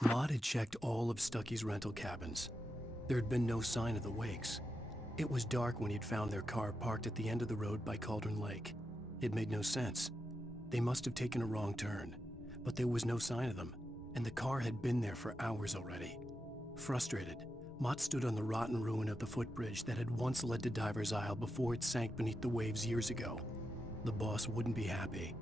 Maud had checked all of Stucky's rental cabins. There had been no sign of the Wakes. It was dark when he'd found their car parked at the end of the road by Cauldron Lake. It made no sense. They must have taken a wrong turn, but there was no sign of them, and the car had been there for hours already. Frustrated, Mott stood on the rotten ruin of the footbridge that had once led to Diver's Isle before it sank beneath the waves years ago. The boss wouldn't be happy.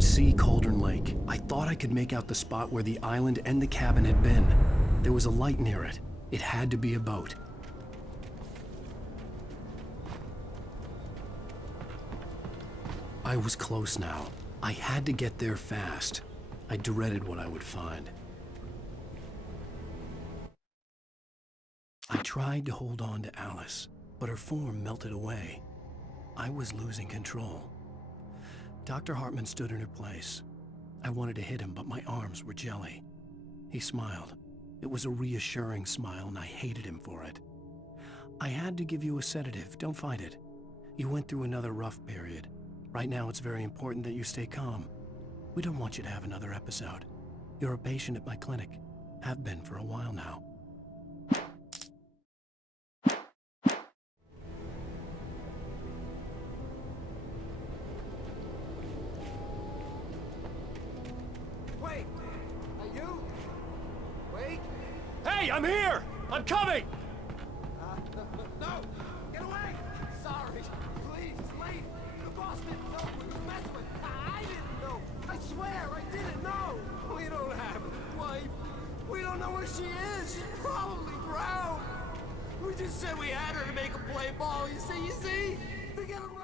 could see Cauldron Lake. I thought I could make out the spot where the island and the cabin had been. There was a light near it. It had to be a boat. I was close now. I had to get there fast. I dreaded what I would find. I tried to hold on to Alice, but her form melted away. I was losing control. Dr. Hartman stood in her place. I wanted to hit him, but my arms were jelly. He smiled. It was a reassuring smile, and I hated him for it. I had to give you a sedative. Don't fight it. You went through another rough period. Right now, it's very important that you stay calm. We don't want you to have another episode. You're a patient at my clinic. Have been for a while now. Wait! Are you? Wait! Hey, I'm here! I'm coming! No! Get away! Sorry! Please, it's late! The boss didn't know we was messing with. I didn't know! I swear, I didn't know! We don't have his wife! We don't know where she is! She's probably drowned! We just said we had her to make a play ball, you see? To get it right!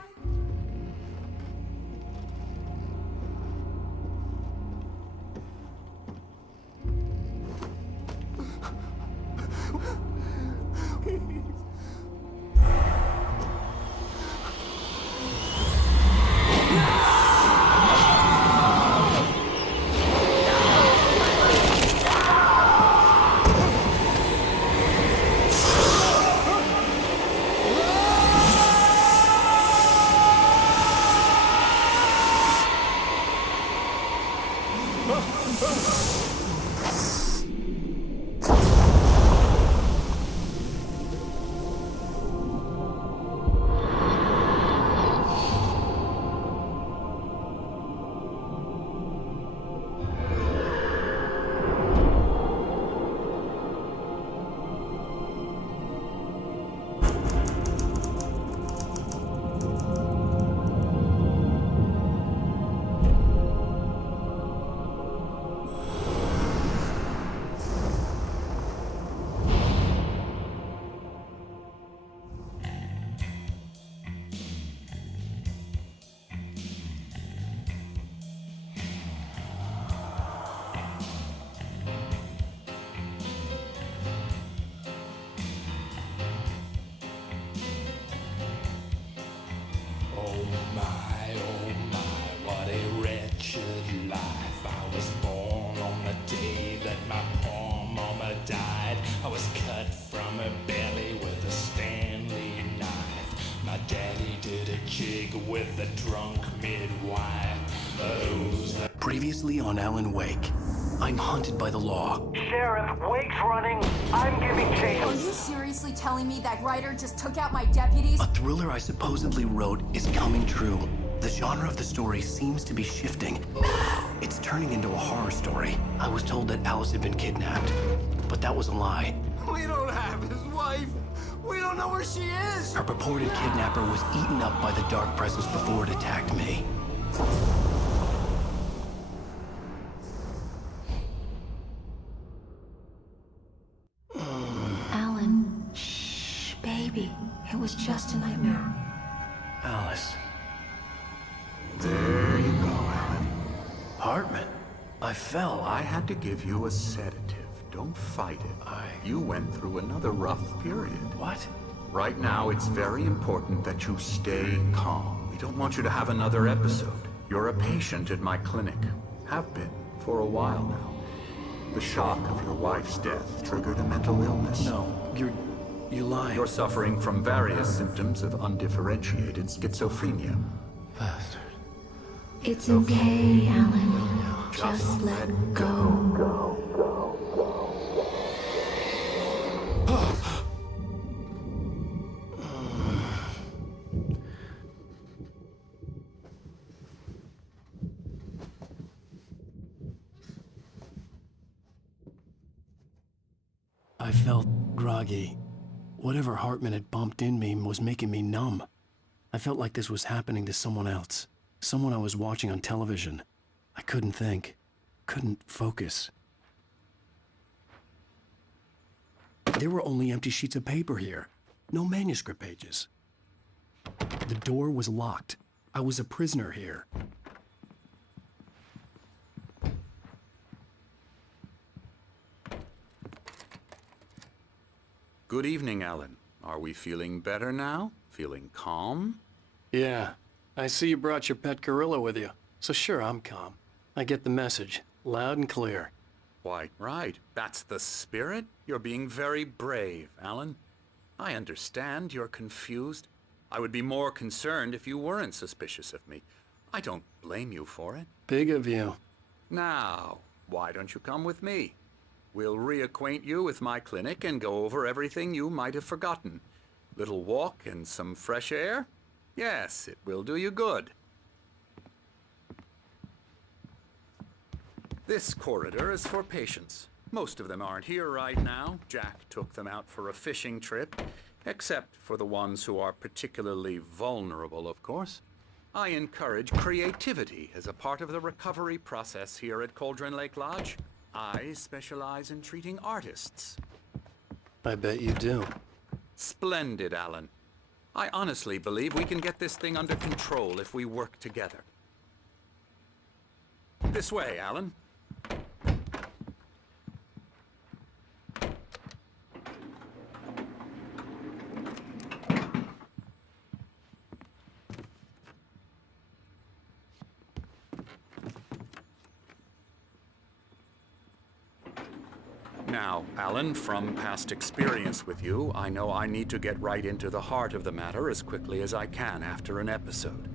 Oh my, what a wretched life. I was born on the day that my poor mama died. I was cut from her belly with a Stanley knife. My daddy did a jig with a drunk midwife. Who's the Previously on Alan Wake, I'm hunted by the law. Sheriff, Wake's running. I'm giving chase. Are you seriously telling me that writer just took out my deputies? A thriller I supposedly wrote is coming true. The genre of the story seems to be shifting. It's turning into a horror story. I was told that Alice had been kidnapped, but that was a lie. We don't have his wife! We don't know where she is! Her purported kidnapper was eaten up by the dark presence before it attacked me. Alan, shh, baby. It was just a nightmare. Alice. There you go, Alan. Hartman. I fell. I had to give you a sedative. Don't fight it. You went through another rough period. What? Right now, it's very important that you stay calm. We don't want you to have another episode. You're a patient at my clinic. Have been for a while now. The shock of your wife's death triggered a mental illness. No, you're lying. You're suffering from various symptoms of undifferentiated schizophrenia. Bastard. It's okay, Alan. Just let go. I felt groggy. Whatever Hartman had bumped in me was making me numb. I felt like this was happening to someone else. Someone I was watching on television. I couldn't think. Couldn't focus. There were only empty sheets of paper here. No manuscript pages. The door was locked. I was a prisoner here. Good evening, Alan. Are we feeling better now? Feeling calm? Yeah. I see you brought your pet gorilla with you. So sure, I'm calm. I get the message. Loud and clear. Why, right. That's the spirit. You're being very brave, Alan. I understand you're confused. I would be more concerned if you weren't suspicious of me. I don't blame you for it. Big of you. Now, why don't you come with me? We'll reacquaint you with my clinic and go over everything you might have forgotten. Little walk and some fresh air? Yes, it will do you good. This corridor is for patients. Most of them aren't here right now. Jack took them out for a fishing trip, except for the ones who are particularly vulnerable, of course. I encourage creativity as a part of the recovery process here at Cauldron Lake Lodge. I specialize in treating artists. I bet you do. Splendid, Alan. I honestly believe we can get this thing under control if we work together. This way, Alan. Now, Alan, from past experience with you, I know I need to get right into the heart of the matter as quickly as I can after an episode.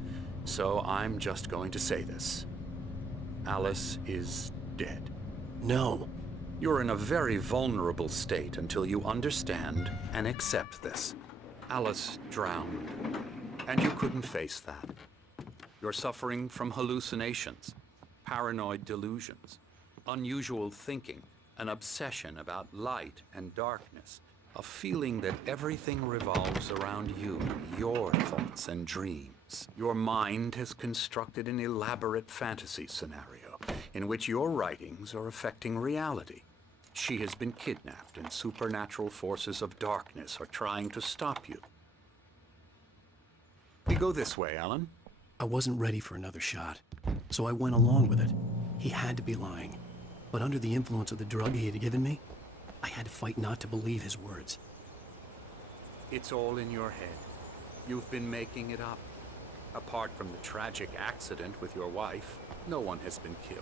So I'm just going to say this. Alice is dead. No. You're in a very vulnerable state until you understand and accept this. Alice drowned, and you couldn't face that. You're suffering from hallucinations, paranoid delusions, unusual thinking, an obsession about light and darkness, a feeling that everything revolves around you, your thoughts and dreams. Your mind has constructed an elaborate fantasy scenario in which your writings are affecting reality. She has been kidnapped and supernatural forces of darkness are trying to stop you. We go this way, Alan. I wasn't ready for another shot, so I went along with it. He had to be lying. But under the influence of the drug he had given me, I had to fight not to believe his words. It's all in your head. You've been making it up. Apart from the tragic accident with your wife, no one has been killed.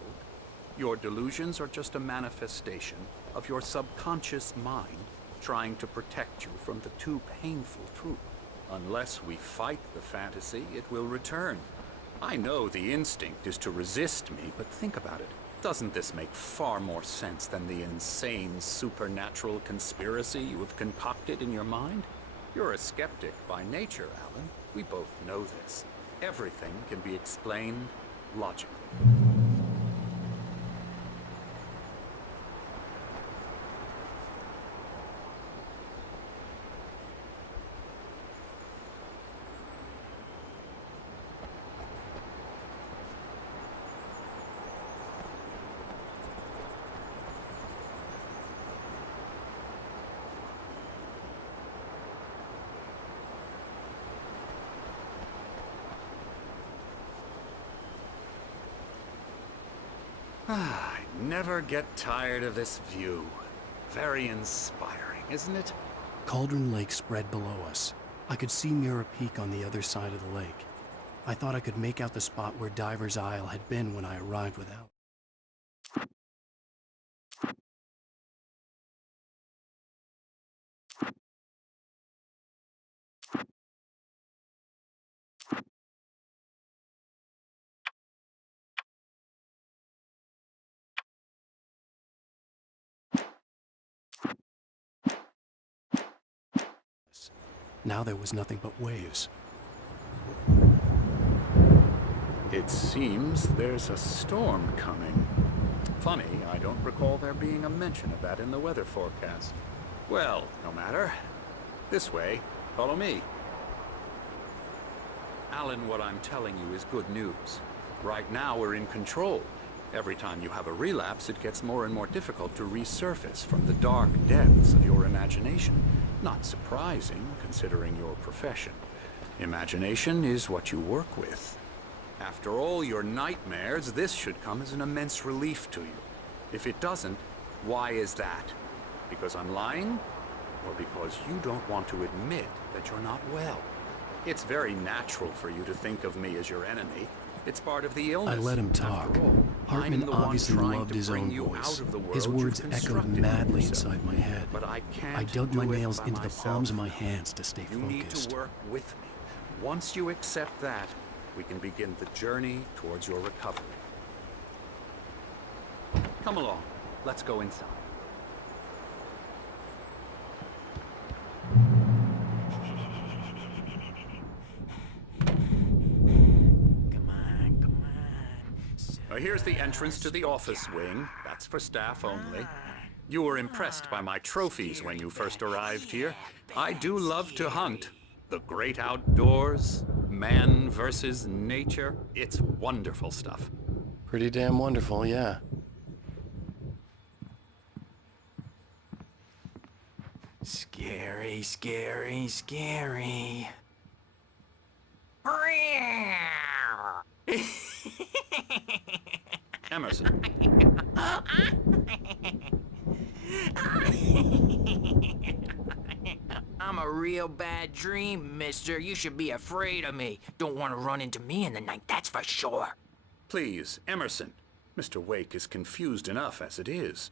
Your delusions are just a manifestation of your subconscious mind trying to protect you from the too painful truth. Unless we fight the fantasy, it will return. I know the instinct is to resist me, but think about it. Doesn't this make far more sense than the insane supernatural conspiracy you have concocted in your mind? You're a skeptic by nature, Alan. We both know this. Everything can be explained logically. I never get tired of this view. Very inspiring, isn't it? Cauldron Lake spread below us. I could see Mirror Peak on the other side of the lake. I thought I could make out the spot where Diver's Isle had been when I arrived without. Now there was nothing but waves. It seems there's a storm coming. Funny, I don't recall there being a mention of that in the weather forecast. Well, no matter. This way. Follow me. Alan, what I'm telling you is good news. Right now we're in control. Every time you have a relapse, it gets more and more difficult to resurface from the dark depths of your imagination. Not surprising, considering your profession. Imagination is what you work with. After all your nightmares, this should come as an immense relief to you. If it doesn't, why is that? Because I'm lying? Or because you don't want to admit that you're not well? It's very natural for you to think of me as your enemy. It's part of the illness. I let him talk. After all, I'm Hartman the one obviously trying loved to his bring own you voice. out of the world His you've words echoed constructed for madly yourself. inside my head. But I can't I dug do my it nails by into the myself. palms of my hands to stay You need focused. to work with me. Once you accept that, we can begin the journey towards your recovery. Come along. Let's go inside. Here's the entrance to the office wing. That's for staff only. You were impressed by my trophies when you first arrived here. I do love to hunt. The great outdoors, man versus nature. It's wonderful stuff. Pretty damn wonderful, yeah. Scary, scary, scary. Emerson. I'm a real bad dream, mister. You should be afraid of me. Don't want to run into me in the night, that's for sure. Please, Emerson. Mr. Wake is confused enough as it is.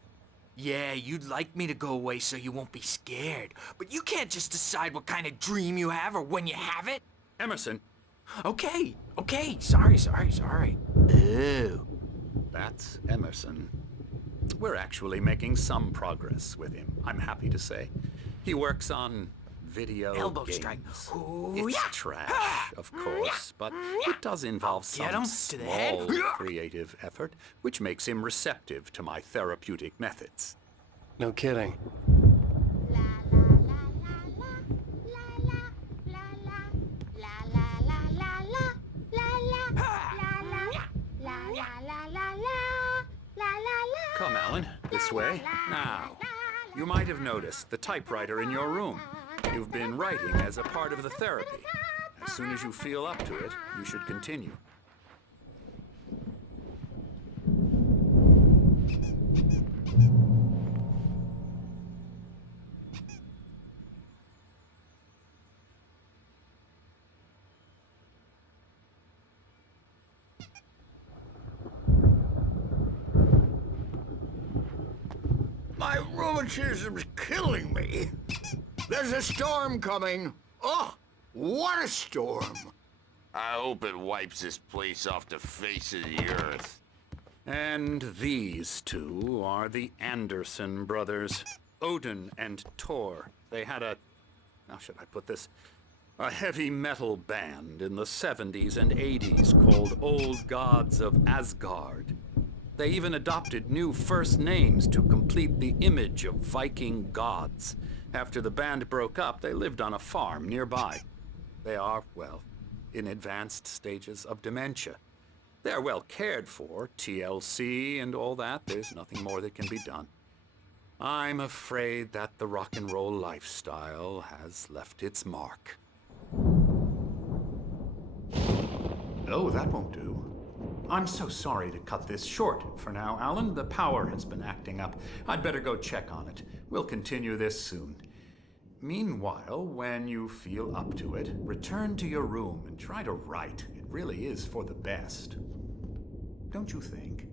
Yeah, you'd like me to go away so you won't be scared. But you can't just decide what kind of dream you have or when you have it. Emerson. Okay, sorry. Ew. That's Emerson. We're actually making some progress with him, I'm happy to say. He works on video Elbow games. strike. Ooh, It's yeah. trash, of course, but it does involve Get him some to the head. small creative effort, which makes him receptive to my therapeutic methods. No kidding. Come, Alan, this way. Now, you might have noticed the typewriter in your room. You've been writing as a part of the therapy. As soon as you feel up to it, you should continue. My rheumatism's killing me. There's a storm coming. Oh, what a storm. I hope it wipes this place off the face of the earth. And these two are the Anderson brothers, Odin and Tor. They had how should I put this? A heavy metal band in the 70s and 80s called Old Gods of Asgard. They even adopted new first names to complete the image of Viking gods. After the band broke up, they lived on a farm nearby. They are, well, in advanced stages of dementia. They're well cared for, TLC and all that. There's nothing more that can be done. I'm afraid that the rock and roll lifestyle has left its mark. Oh, that won't do. I'm so sorry to cut this short for now, Alan. The power has been acting up. I'd better go check on it. We'll continue this soon. Meanwhile, when you feel up to it, return to your room and try to write. It really is for the best. Don't you think?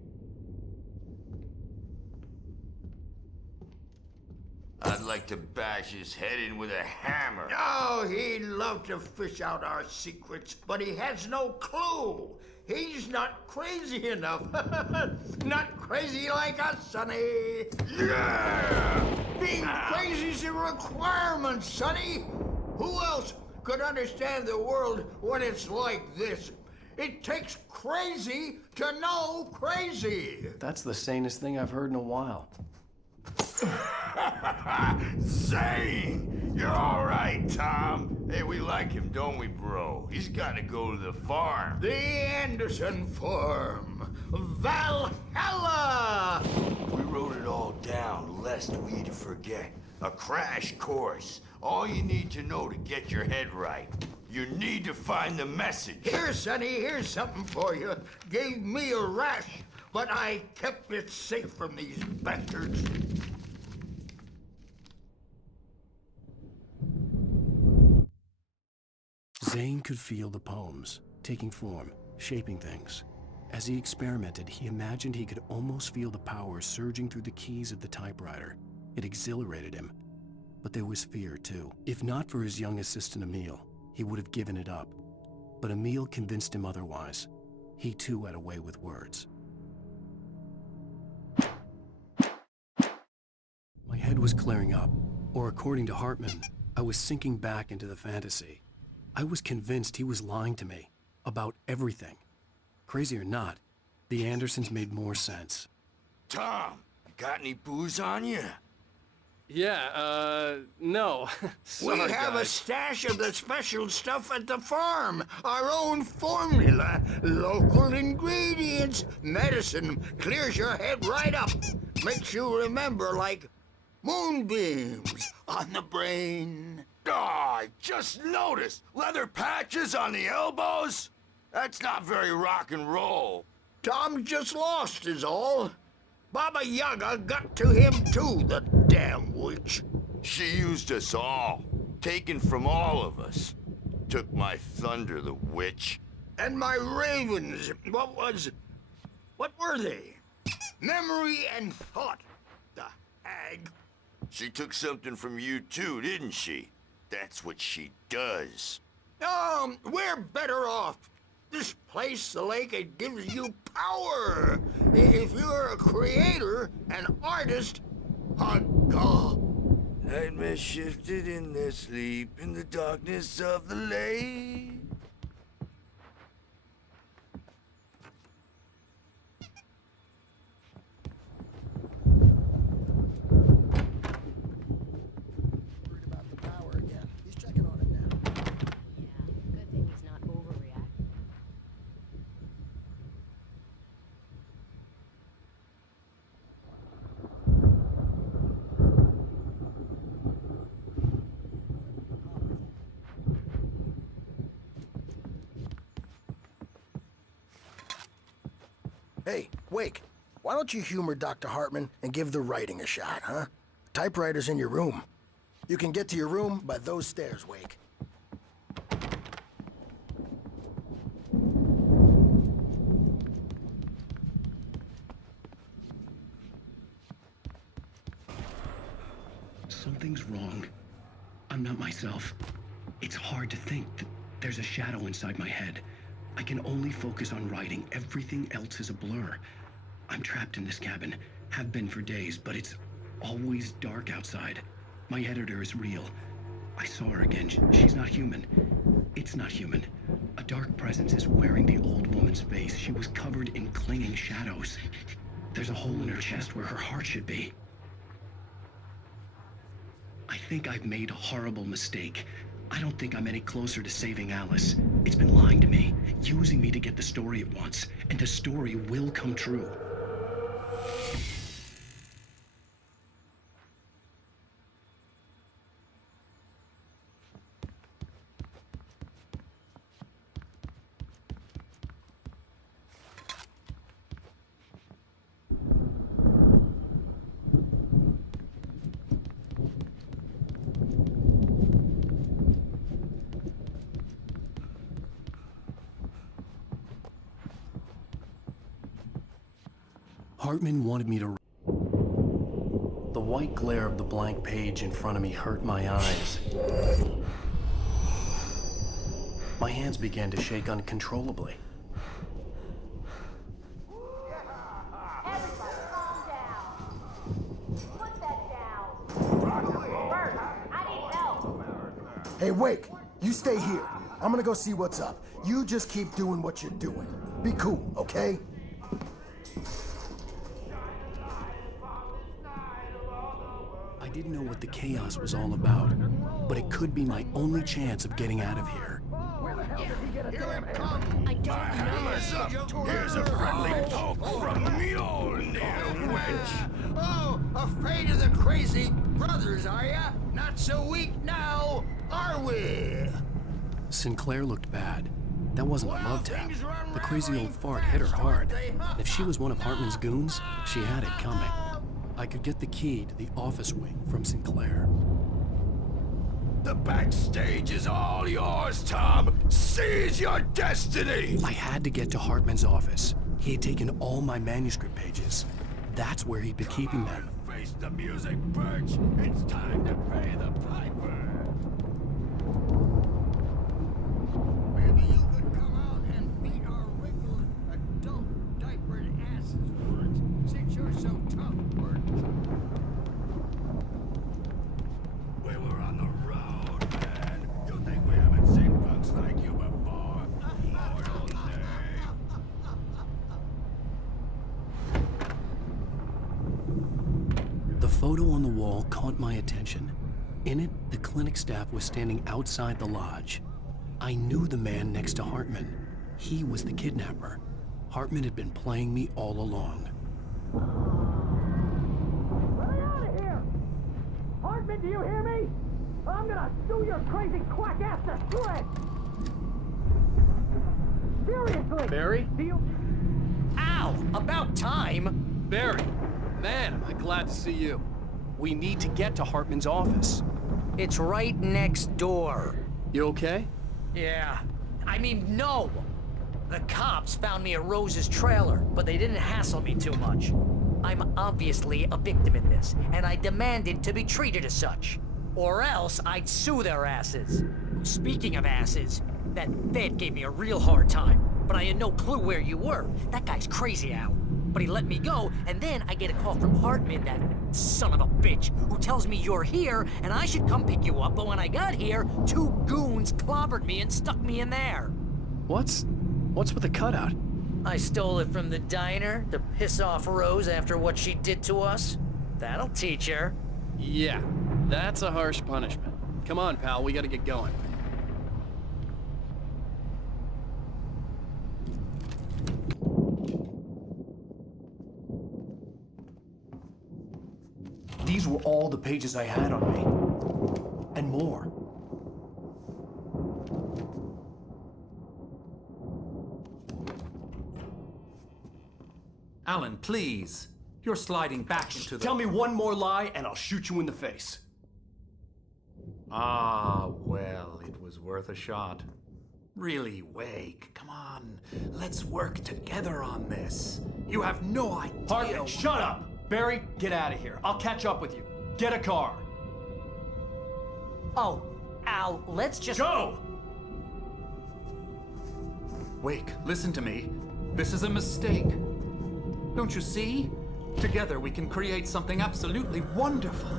I'd like to bash his head in with a hammer. Oh, he'd love to fish out our secrets, but he has no clue. He's not crazy enough. Not crazy like us, Sonny. Yeah! Being crazy's a requirement, Sonny. Who else could understand the world when it's like this? It takes crazy to know crazy. That's the sanest thing I've heard in a while. Zane! You're all right, Tom. Hey, we like him, don't we, bro? He's got to go to the farm. The Anderson Farm. Valhalla! We wrote it all down, lest we forget. A crash course. All you need to know to get your head right. You need to find the message. Here, Sonny, here's something for you. Gave me a rash, but I kept it safe from these bastards. Zane could feel the poems, taking form, shaping things. As he experimented, he imagined he could almost feel the power surging through the keys of the typewriter. It exhilarated him. But there was fear, too. If not for his young assistant, Emil, he would have given it up. But Emil convinced him otherwise. He, too, had a way with words. My head was clearing up, or according to Hartman, I was sinking back into the fantasy. I was convinced he was lying to me about everything. Crazy or not, the Andersons made more sense. Tom, you got any booze on you? Yeah, no. Sorry, We have a guys. stash of the special stuff at the farm. Our own formula. Local ingredients. Medicine clears your head right up. Makes you remember like moonbeams on the brain. Oh, I just noticed. Leather patches on the elbows? That's not very rock and roll. Tom just lost is all. Baba Yaga got to him too, the damn witch. She used us all. Taken from all of us. Took my thunder, the witch. And my ravens, what were they? Memory and thought, the hag. She took something from you too, didn't she? That's what she does. We're better off. This place, the lake, it gives you power. If you're a creator, an artist, God. Nightmare shifted in their sleep in the darkness of the lake. Worried about the power again. He's checking on it now. Yeah, good thing he's not overreacting. Hey, Wake, why don't you humor Dr. Hartman and give the writing a shot, huh? Typewriter's in your room. You can get to your room by those stairs, Wake. Something's wrong. I'm not myself. It's hard to think that there's a shadow inside my head. I can only focus on writing. Everything else is a blur. I'm trapped in this cabin. Have been for days, but it's always dark outside. My editor is real. I saw her again. She's not human. It's not human. A dark presence is wearing the old woman's face. She was covered in clinging shadows. There's a hole in her chest where her heart should be. I think I've made a horrible mistake. I don't think I'm any closer to saving Alice. It's been lying to me, using me to get the story it wants, and the story will come true. Hartman wanted me to... The white glare of the blank page in front of me hurt my eyes. My hands began to shake uncontrollably. Everybody, calm down. Put that down. Bert, I need help. Hey, Wake, you stay here. I'm gonna go see what's up. You just keep doing what you're doing. Be cool, okay? didn't know what the chaos was all about, but it could be my only chance of getting out of here. I don't know. Here's a friendly poke from Mjolnir, wench. Oh, afraid of the crazy brothers, are ya? Not so weak now, are we? Sinclair looked bad. That wasn't a love tap. The crazy old fart hit her hard. And if she was one of Hartman's goons, she had it coming. I could get the key to the office wing from Sinclair. The backstage is all yours, Tom. Seize your destiny. I had to get to Hartman's office. He had taken all my manuscript pages. That's where he'd been keeping them. Face the music, Birch. It's time to pay the piper. Maybe you could come out and beat our wrinkled, adult, diapered asses, Birch, since you're so tough, Birch. We were on the road, man. You think we haven't seen punks like you before? Lord only. The photo on the wall caught my attention. In it, the clinic staff was standing outside the lodge. I knew the man next to Hartman. He was the kidnapper. Hartman had been playing me all along. Let me out of here! Hartman, do you hear me? I'm gonna sue your crazy quack ass to shreds! Seriously! Barry? Do you... Ow! About time! Barry! Man, am I glad to see you. We need to get to Hartman's office. It's right next door. You okay? Yeah. I mean, no! The cops found me at Rose's trailer, but they didn't hassle me too much. I'm obviously a victim in this, and I demanded to be treated as such. Or else I'd sue their asses. Speaking of asses, that Fed gave me a real hard time, but I had no clue where you were. That guy's crazy, Al. But he let me go, and then I get a call from Hartman, that son of a bitch, who tells me you're here, and I should come pick you up, but when I got here, 2 goons clobbered me and stuck me in there. What's with the cutout? I stole it from the diner to piss off Rose after what she did to us. That'll teach her. Yeah, that's a harsh punishment. Come on, pal, we gotta get going. These were all the pages I had on me. And more. Alan, please. You're sliding back into the... Tell me one more lie and I'll shoot you in the face. Ah, well, it was worth a shot. Really, Wake, come on. Let's work together on this. You have no idea... Hartman, shut up! Barry, get out of here. I'll catch up with you. Get a car. Oh, Al, let's just... Go! Wake, listen to me. This is a mistake. Don't you see? Together we can create something absolutely wonderful.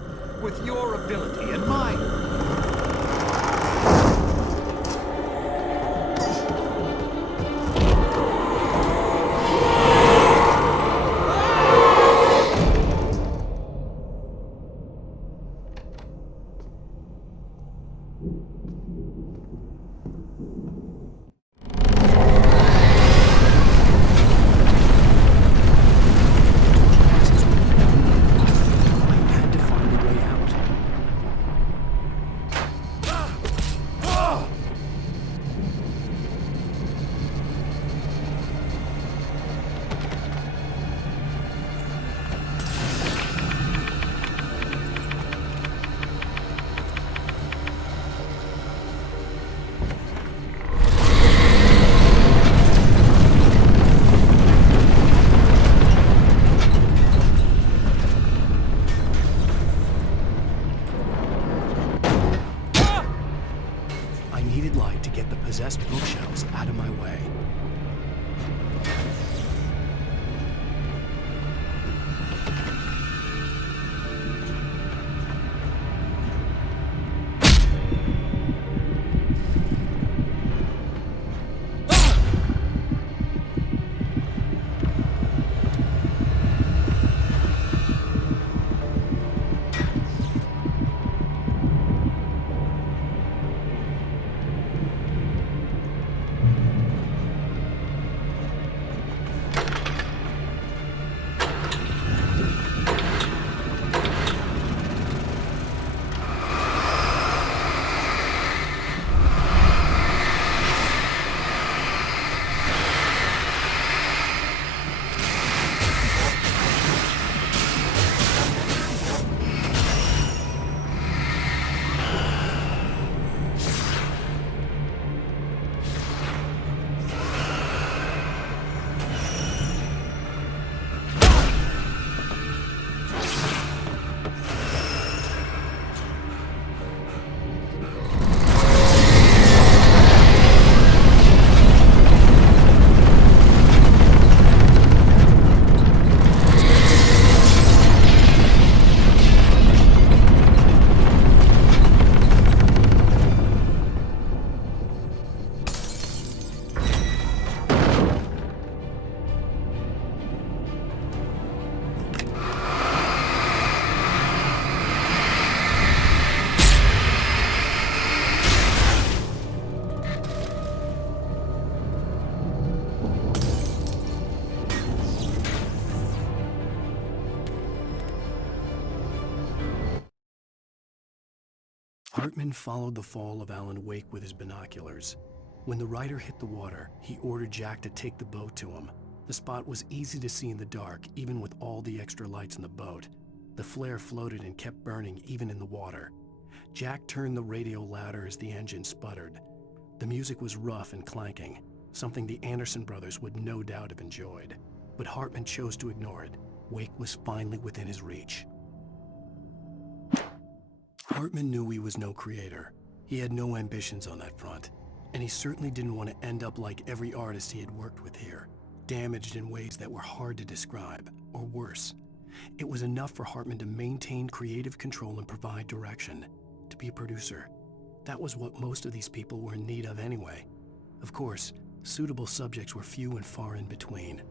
With your ability and mine. Hartman followed the fall of Alan Wake with his binoculars. When the rider hit the water, he ordered Jack to take the boat to him. The spot was easy to see in the dark, even with all the extra lights in the boat. The flare floated and kept burning even in the water. Jack turned the radio louder as the engine sputtered. The music was rough and clanking, something the Anderson brothers would no doubt have enjoyed. But Hartman chose to ignore it. Wake was finally within his reach. Hartman knew he was no creator. He had no ambitions on that front, and he certainly didn't want to end up like every artist he had worked with here, damaged in ways that were hard to describe, or worse. It was enough for Hartman to maintain creative control and provide direction, to be a producer. That was what most of these people were in need of anyway. Of course, suitable subjects were few and far in between.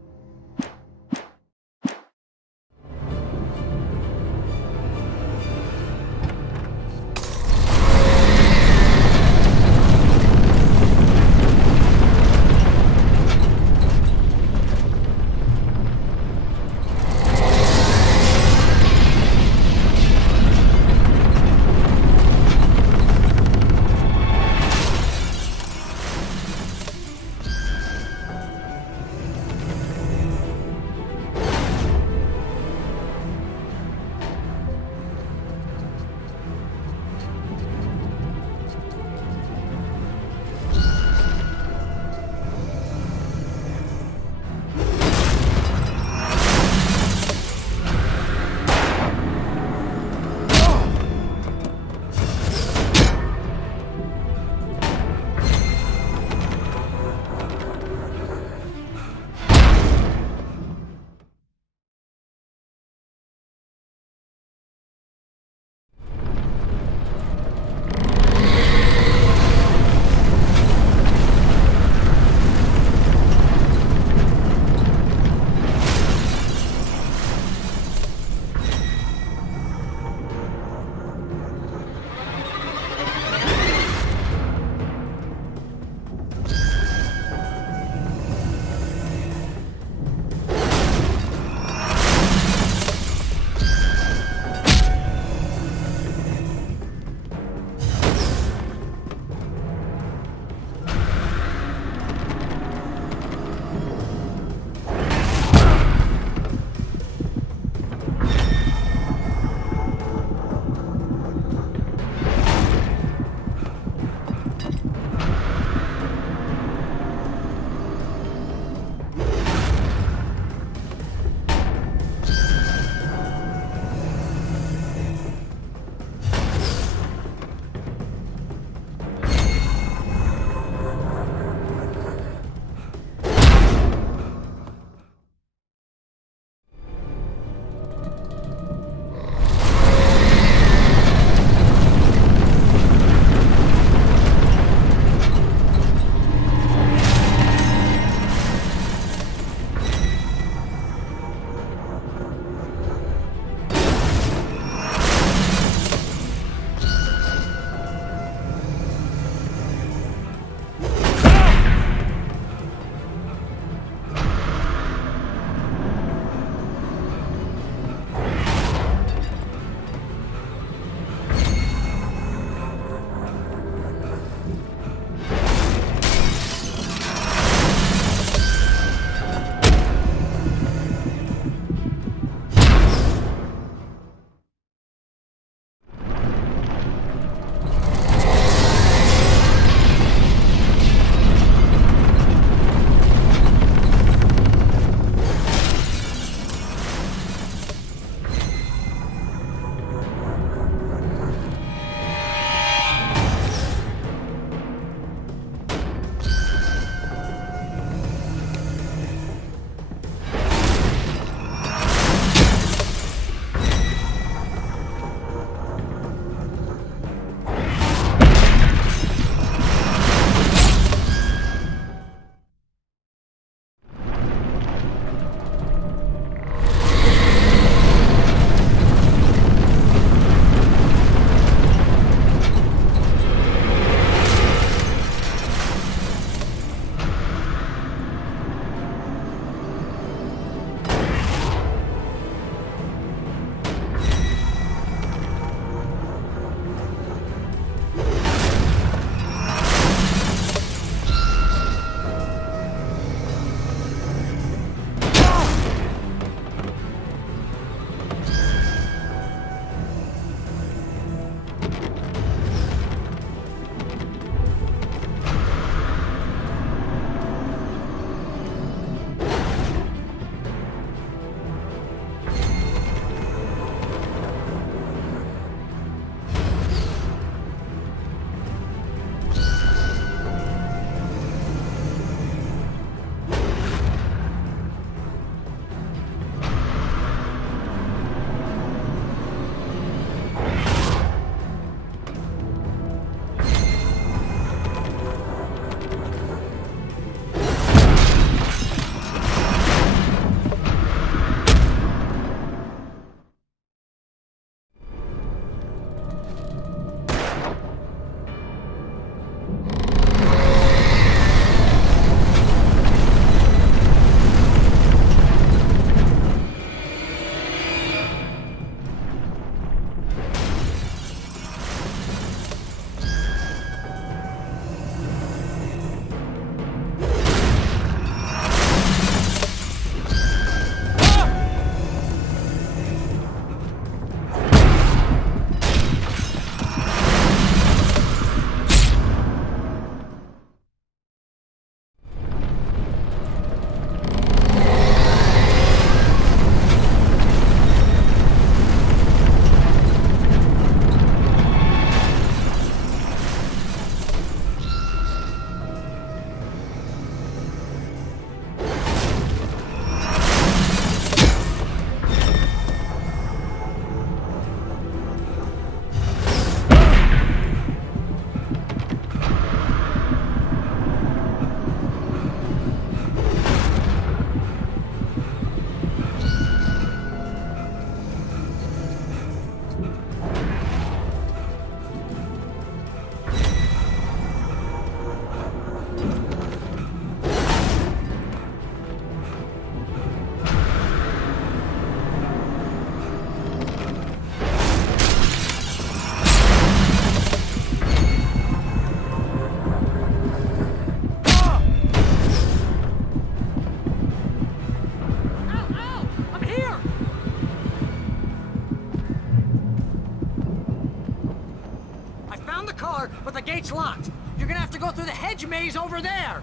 trailer, but the gate's locked. You're gonna have to go through the hedge maze over there.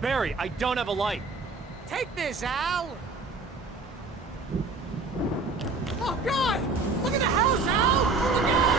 Barry, I don't have a light. Take this, Al! Oh, God! Look at the house, Al! Look out!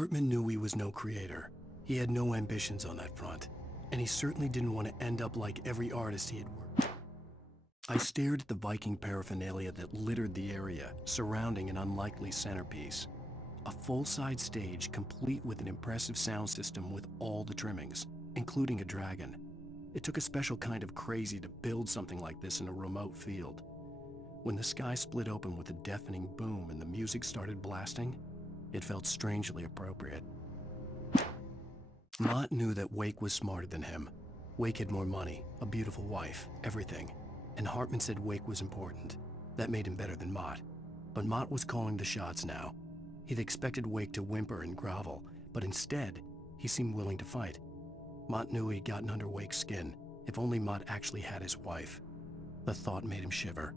Hartman knew he was no creator. He had no ambitions on that front, and he certainly didn't want to end up like every artist he had worked. I stared at the Viking paraphernalia that littered the area, surrounding an unlikely centerpiece. A full-size stage complete with an impressive sound system with all the trimmings, including a dragon. It took a special kind of crazy to build something like this in a remote field. When the sky split open with a deafening boom and the music started blasting, it felt strangely appropriate. Mott knew that Wake was smarter than him. Wake had more money, a beautiful wife, everything. And Hartman said Wake was important. That made him better than Mott. But Mott was calling the shots now. He'd expected Wake to whimper and grovel, but instead, he seemed willing to fight. Mott knew he'd gotten under Wake's skin. If only Mott actually had his wife. The thought made him shiver.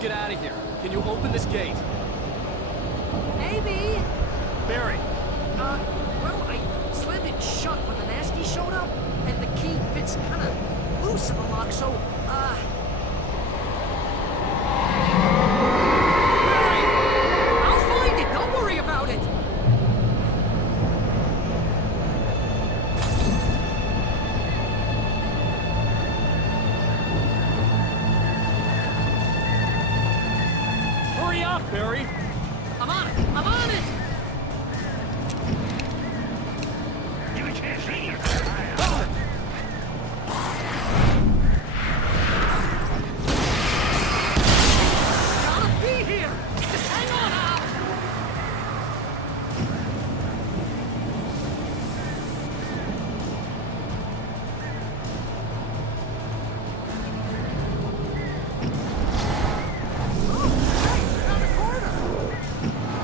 Let's get out of here. Can you open this gate? Maybe. Barry, Well, I slammed it shut when the nasty showed up, and the key fits kind of loose in the lock, so, Barry! I'll find it! Don't worry about it! hurry up, Barry! I'm on it! I'm on it! Gotta be here! Just hang on, Al! Oh, hey, found a corner!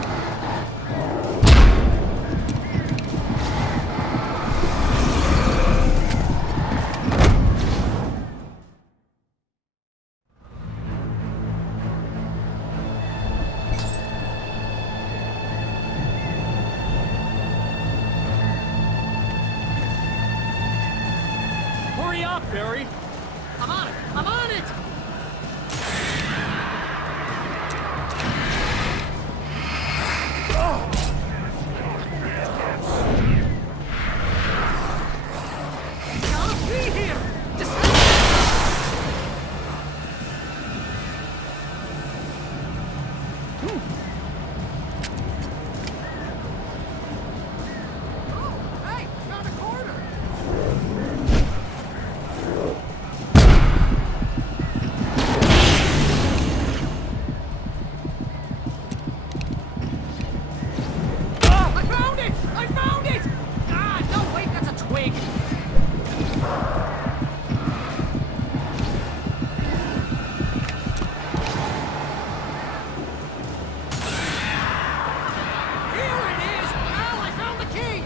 Hurry up, Barry! I'm on it! I'm on it! Gotta be here! Just Oh, hey, found a corner! I found it! I found it! Ah, no, wait, that's a twig. Here it is! Al, I found the key!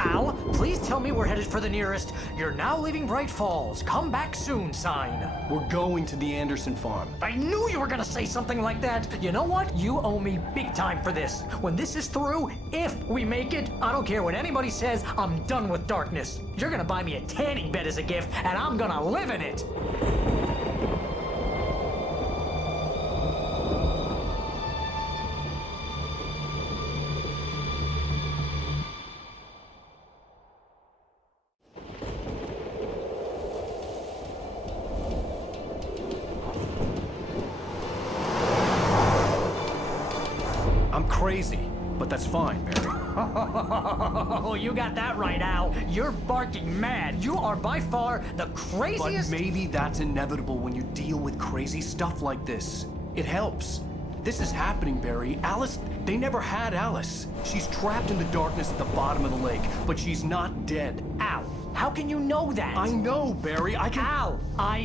Al, please tell me we're headed for the nearest "You're now leaving Bright Falls. Come back soon" sign. We're going to the Anderson farm. I knew you were gonna say something like that. You know what? You owe me big time for this. When this is through, if we make it, I don't care what anybody says, I'm done with darkness. You're gonna buy me a tanning bed as a gift, and I'm gonna live in it. I'm crazy, but that's fine, Barry. Oh, you got that right, Al. You're barking mad. You are by far the But craziest. maybe that's inevitable when you deal with crazy stuff like this. It helps. This is happening, Barry. Alice, they never had Alice. She's trapped in the darkness at the bottom of the lake, but she's not dead. Al, how can you know that? I know, Barry. I can... Al,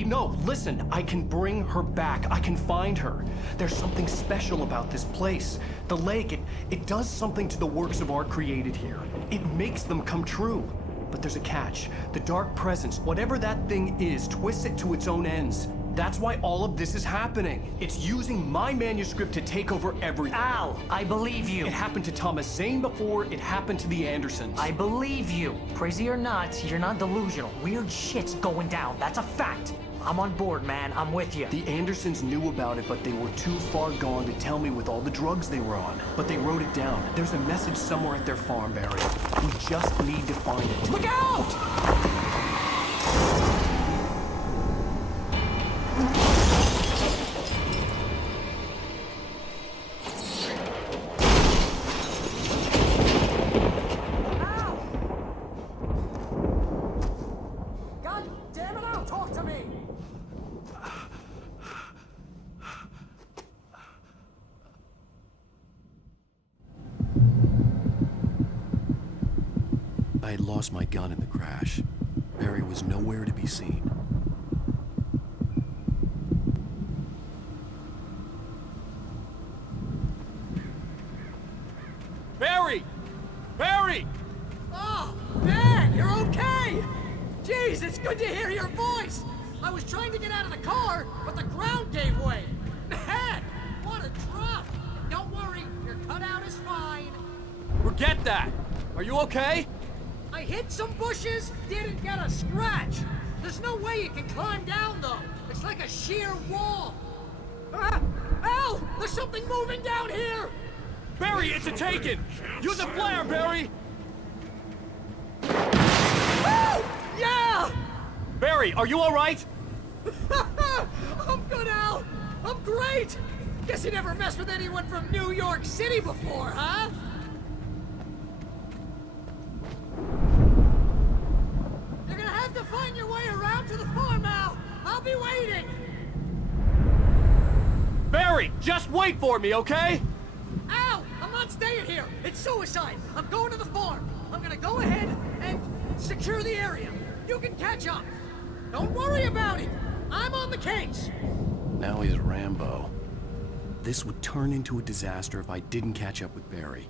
No, listen. I can bring her back. I can find her. There's something special about this place. The lake, it does something to the works of art created here. It makes them come true. But there's a catch. The dark presence, whatever that thing is, twists it to its own ends. That's why all of this is happening. It's using my manuscript to take over everything. Al, I believe you. It happened to Thomas Zane before, it happened to the Andersons. I believe you. Crazy or not, you're not delusional. Weird shit's going down. That's a fact. I'm on board, man. I'm with you. The Andersons knew about it, but they were too far gone to tell me with all the drugs they were on. But they wrote it down. There's a message somewhere at their farm, Barry. We just need to find it. Look out! God damn it, Al, talk to me! I had lost my gun in the crash. Barry was nowhere to be seen. good to hear your voice! I was trying to get out of the car, but the ground gave way. Man, what a drop! Don't worry, your cutout is fine. Forget that! Are you okay? I hit some bushes, didn't get a scratch. There's no way you can climb down, though. It's like a sheer wall. Ah! Al! There's something moving down here! Barry, it's a Taken! Use a flare, Barry! Oh! Yeah! Barry, are you alright? I'm good, Al! I'm great! Guess you never messed with anyone from New York City before, huh? You're gonna have to find your way around to the farm, Al! I'll be waiting! Barry, just wait for me, okay? Al! I'm not staying here! It's suicide! I'm going to the farm! I'm gonna go ahead and secure the area. You can catch up. Don't worry about it! I'm on the case! Now he's Rambo. This would turn into a disaster if I didn't catch up with Barry.